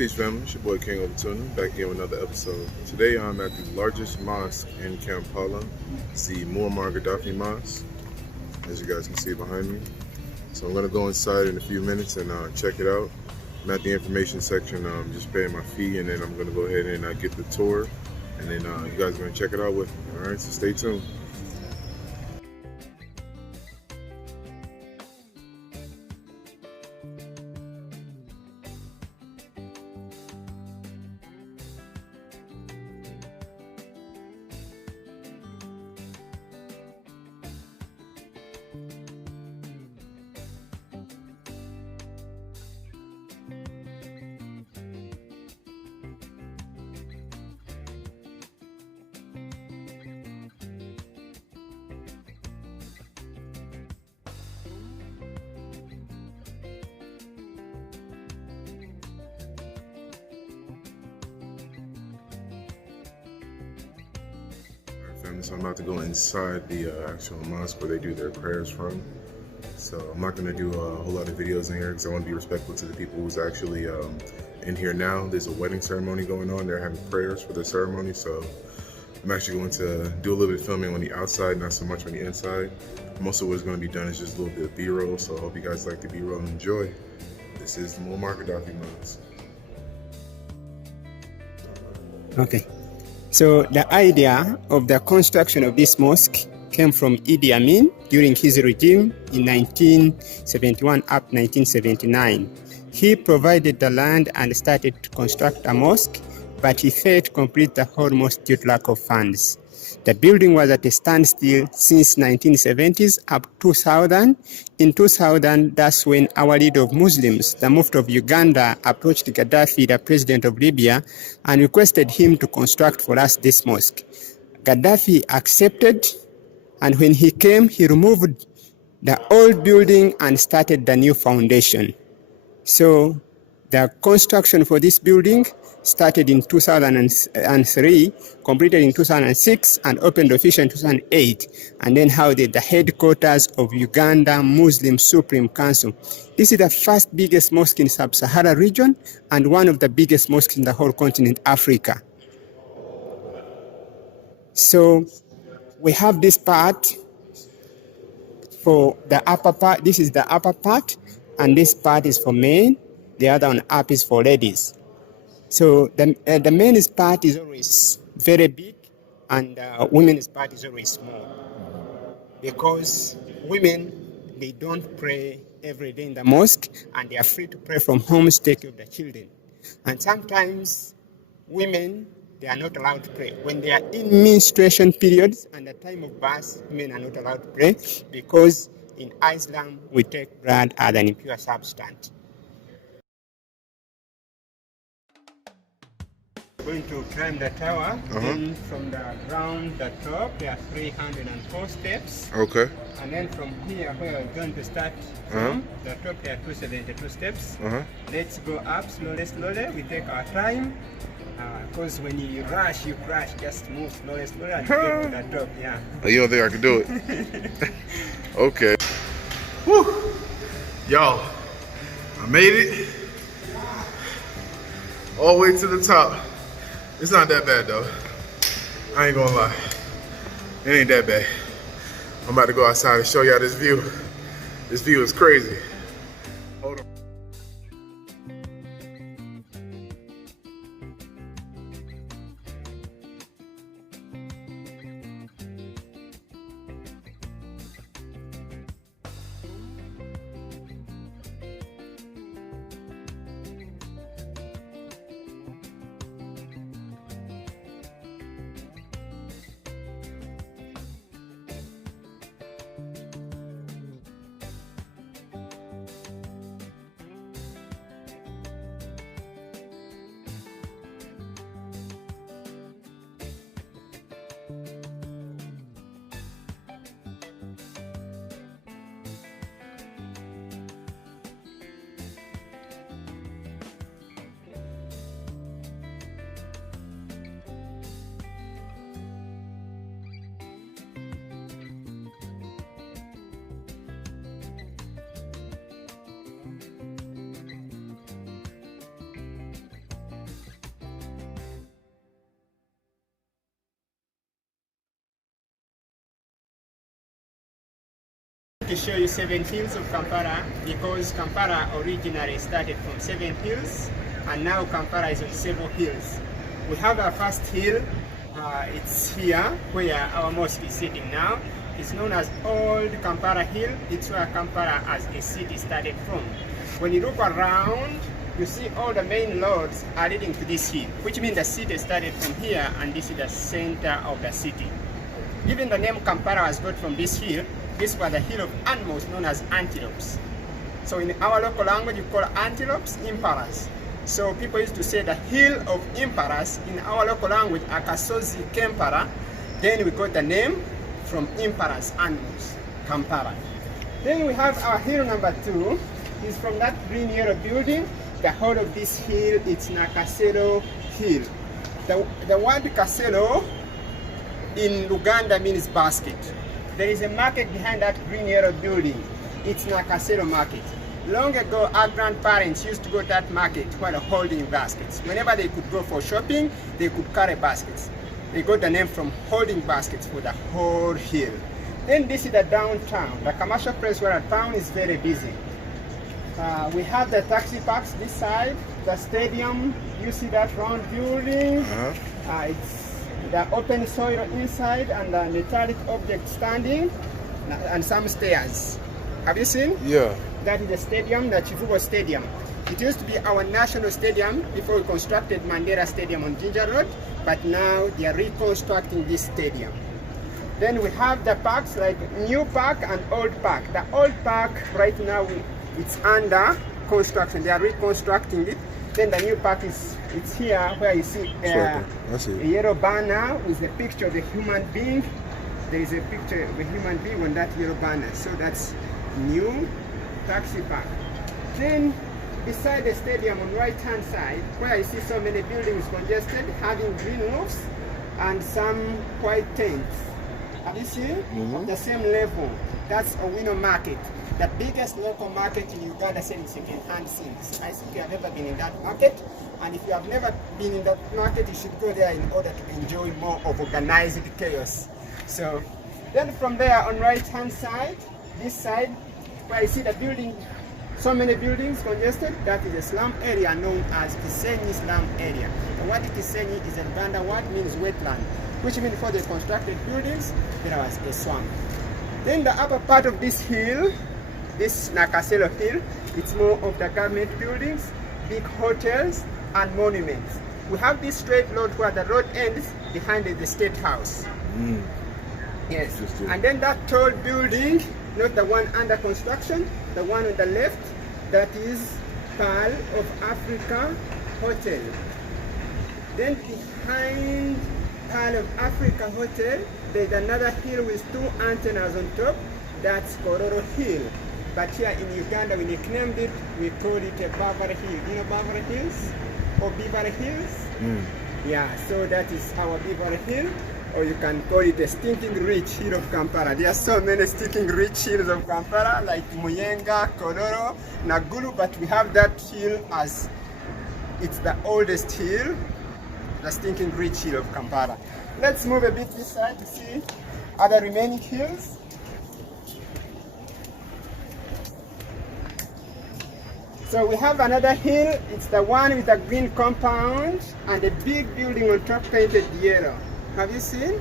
Peace family, it's your boy King of the Tuna, back again with another episode. Today I'm at the largest mosque in Kampala. It's the Muammar Gaddafi Mosque, as you guys can see behind me. So I'm going to go inside in a few minutes and check it out. I'm at the information section, just paying my fee, and then I'm going to go ahead and get the tour, and then you guys are going to check it out with me. Alright, so stay tuned. So I'm about to go inside the actual mosque where they do their prayers from. So I'm not going to do a whole lot of videos in here because I want to be respectful to the people who's actually in here now. There's a wedding ceremony going on. They're having prayers for the ceremony. So I'm actually going to do a little bit of filming on the outside, not so much on the inside. Most of what's going to be done is just a little bit of B-roll. So I hope you guys like the B-roll and enjoy. This is the Muammar Gaddafi Mosque. Okay. So the idea of the construction of this mosque came from Idi Amin during his regime in 1971 up 1979. He provided the land and started to construct a mosque, but he failed to complete the whole mosque due to lack of funds. The building was at a standstill since 1970s up 2000. In 2000, that's when our leader of Muslims, the Mufti of Uganda, approached Gaddafi, the president of Libya, and requested him to construct for us this mosque. Gaddafi accepted, and when he came, he removed the old building and started the new foundation. So the construction for this building started in 2003, completed in 2006, and opened officially in 2008, and then housed the headquarters of Uganda Muslim Supreme Council. This is the first biggest mosque in Sub-Sahara region and one of the biggest mosques in the whole continent, Africa. So we have this part for the upper part. This is the upper part, and this part is for men. The other one up is for ladies. So the men's part is always very big, and women's part is always small. Because women, they don't pray every day in the mosque, and they are free to pray from home to take care of the children. And sometimes women, they are not allowed to pray. When they are in menstruation periods and the time of birth, women are not allowed to pray because in Islam, we take blood as an impure substance. Going to climb the tower, then from the ground, the top, there are 304 steps. Okay. And then from here, where we're going to start from, the top, there are 272 steps. Let's go up slowly, slowly. We take our time. Because when you rush, you crash. Just move slowly, slowly, and get to the top. Yeah. You don't think I can do it? Okay. Woo! Yo, I made it all the way to the top. It's not that bad though. I ain't gonna lie. It ain't that bad. I'm about to go outside and show y'all this view. This view is crazy. Hold on. to show you 7 hills of Kampala because Kampala originally started from 7 hills and now Kampala is on several hills. We have our first hill, it's here where our mosque is sitting now. It's known as Old Kampala Hill. It's where Kampala as a city started from. When you look around, you see all the main roads are leading to this hill, which means the city started from here and this is the center of the city. Even the name Kampala was got from this hill. This was the hill of animals known as antelopes. So in our local language, you call antelopes impalas. So people used to say the hill of impalas in our local language, Akasozi Kempala. Then we got the name from impalas animals, Kampala. Then we have our hill number 2. Is from that green yellow building. The whole of this hill, it's Nakasero Hill. The word Kasero in Uganda means basket. There is a market behind that green yellow building. It's Nakasero Market. Long ago, our grandparents used to go to that market while holding baskets. Whenever they could go for shopping, they could carry baskets. They got the name from holding baskets for the whole hill. Then this is the downtown. The commercial place where the town is very busy. We have the taxi parks this side, the stadium, you see that round building. It's the open soil inside and the metallic object standing and some stairs. Have you seen? Yeah. That is the stadium, the Viva Stadium. It used to be our national stadium before we constructed Mandela Stadium on Ginger Road, but now they are reconstructing this stadium. Then we have the parks like new park and old park. The old park right now it's under construction. They are reconstructing it. Then the new park it's here where you see a yellow banner with a picture of a human being. There is a picture of a human being on that yellow banner. So that's new taxi park. Then beside the stadium on right hand side where you see so many buildings congested having green roofs and some white tents. Have you seen? At the same level, that's Owino Market. The biggest local market in Uganda selling second-hand things. I think you have never been in that market, and if you have never been in that market, you should go there in order to enjoy more of organized chaos. So, then from there on right-hand side, this side, where you see the building, so many buildings congested, that is a slum area known as Kisenyi slum area. The word Kisenyi is a Uganda word, means wetland, which means before they constructed buildings, there was a swamp. Then the upper part of this hill, this Nakasero Hill, it's more of the government buildings, big hotels, and monuments. We have this straight road where the road ends behind the state house. Yes, and then that tall building, not the one under construction, the one on the left, that is Pearl of Africa Hotel. Then behind Pearl of Africa Hotel, there's another hill with 2 antennas on top, that's Kororo Hill. But here in Uganda, we nicknamed it, we call it a Beverly Hill. You know Beverly Hills? Or Beverly Hills? Yeah, so that is our Beverly Hill. Or you can call it a stinking rich hill of Kampala. There are so many stinking rich hills of Kampala, like Muyenga, Kororo, Naguru, but we have that hill as it's the oldest hill, the stinking rich hill of Kampala. Let's move a bit this side to see other remaining hills. So we have another hill, it's the one with a green compound and a big building on top painted yellow. Have you seen?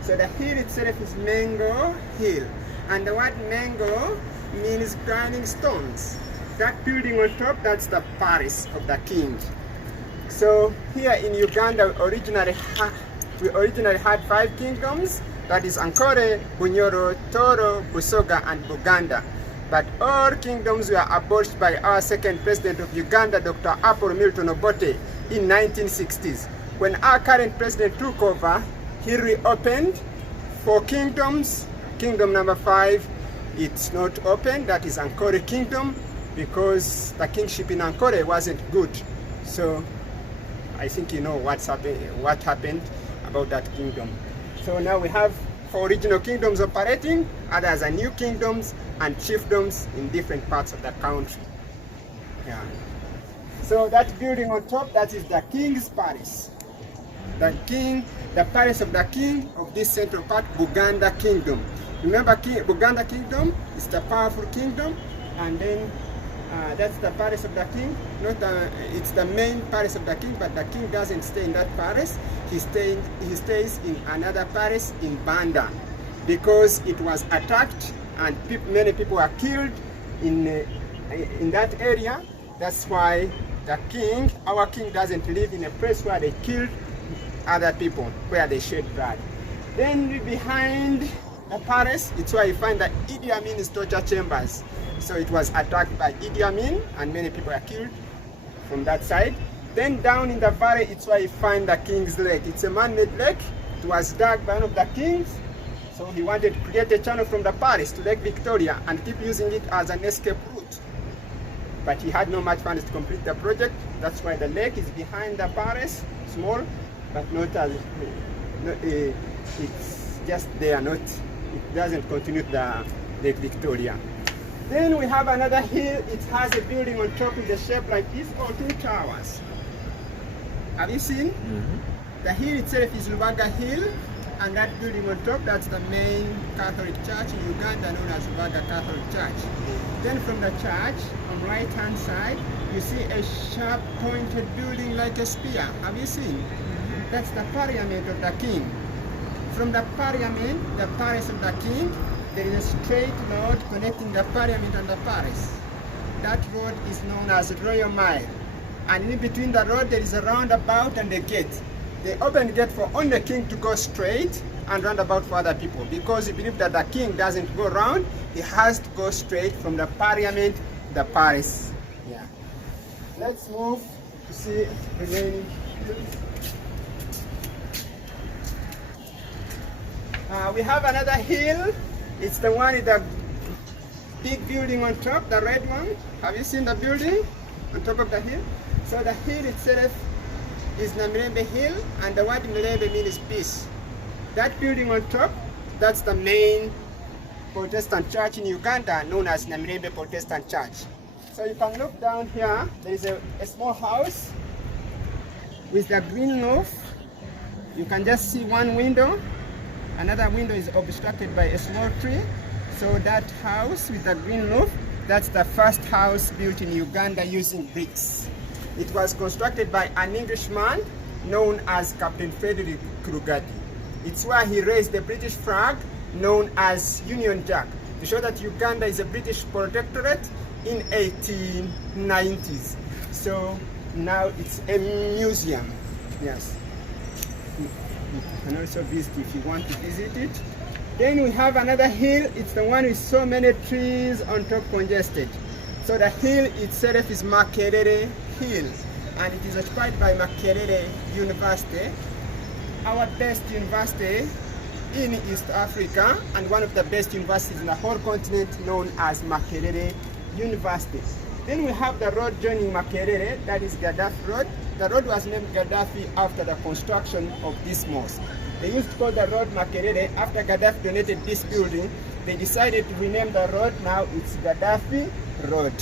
So the hill itself is Mango Hill. And the word mango means grinding stones. That building on top, that's the palace of the king. So here in Uganda, we originally had 5 kingdoms. That is Ankole, Bunyoro, Toro, Busoga, and Buganda. But all kingdoms were abolished by our second president of Uganda, Dr. Apollo Milton Obote, in 1960s. When our current president took over, he reopened 4 kingdoms. Kingdom number 5, it's not open, that is Ankole Kingdom, because the kingship in Ankole wasn't good. So I think you know what happened about that kingdom. So now we have 4 regional kingdoms operating, others are new kingdoms and chiefdoms in different parts of the country. Yeah. So that building on top, that is the king's palace. The palace of the king of this central part, Buganda Kingdom. Remember Buganda kingdom is the powerful kingdom, and then that's the palace of the king. It's the main palace of the king, but the king doesn't stay in that palace. He stays in another palace in Banda, because it was attacked and many people were killed in that area. That's why our king doesn't live in a place where they killed other people, where they shed blood. Then behind the palace, it's where you find the Idi Amin's torture chambers. So it was attacked by Idi Amin and many people are killed from that side. Then down in the valley, it's where you find the King's Lake. It's a man-made lake. It was dug by one of the kings. So he wanted to create a channel from the palace to Lake Victoria and keep using it as an escape route. But he had no much funds to complete the project. That's why the lake is behind the palace, small, but not as, it's just there, it doesn't continue the Lake Victoria. Then we have another hill. It has a building on top with a shape like this, or 2 towers. Have you seen? Mm-hmm. The hill itself is Lubaga Hill, and that building on top, that's the main Catholic church in Uganda, known as Lubaga Catholic Church. Mm-hmm. Then from the church, on right-hand side, you see a sharp pointed building like a spear. Have you seen? Mm-hmm. That's the parliament of the king. From the parliament, the palace of the king, there is a straight road connecting the parliament and the palace. That road is known as Royal Mile. And in between the road, there is a roundabout and a gate. They open the gate for only the king to go straight and roundabout for other people, because he believes that the king doesn't go round, he has to go straight from the parliament to the palace. Yeah. Let's move to see remaining hills. We have another hill. It's the one with the big building on top, the red one. Have you seen the building on top of the hill? So the hill itself is Namirembe Hill, and the word Mirembe means peace. That building on top, that's the main Protestant church in Uganda, known as Namirembe Protestant Church. So you can look down here, there is a small house with the green roof. You can just see one window. Another window is obstructed by a small tree. So that house with the green roof, that's the first house built in Uganda using bricks. It was constructed by an Englishman known as Captain Frederick Krugati. It's where he raised the British flag known as Union Jack, to show that Uganda is a British protectorate in 1890s. So now it's a museum. Yes. You can also visit if you want to visit it. Then we have another hill. It's the one with so many trees on top congested. So the hill itself is Makerere Hill, and it is occupied by Makerere University, our best university in East Africa, and one of the best universities in the whole continent, known as Makerere University. Then we have the road joining Makerere, that is Gaddafi Road. The road was named Gaddafi after the construction of this mosque. They used to call the road Makerere after Gaddafi donated this building. They decided to rename the road, now it's Gaddafi Road.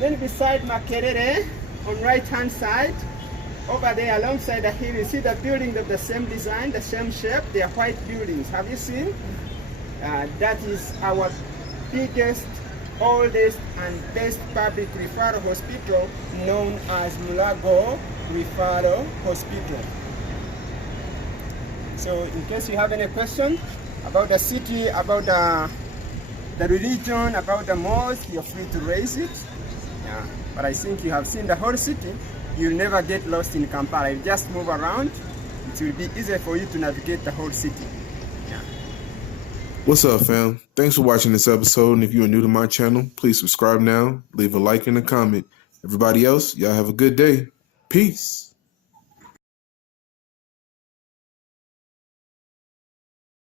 Then beside Makerere, on right hand side, over there alongside the hill, you see the buildings of the same design, the same shape. They are white buildings. Have you seen? That is our biggest, oldest and best public referral hospital, known as Mulago Referral Hospital. So in case you have any question about the city, about the religion, about the mosque, you're free to raise it. Yeah. But I think you have seen the whole city. You'll never get lost in Kampala. You just move around. It will be easier for you to navigate the whole city. Yeah. What's up, fam? Thanks for watching this episode. And if you are new to my channel, please subscribe now, leave a like and a comment. Everybody else, y'all have a good day. Peace.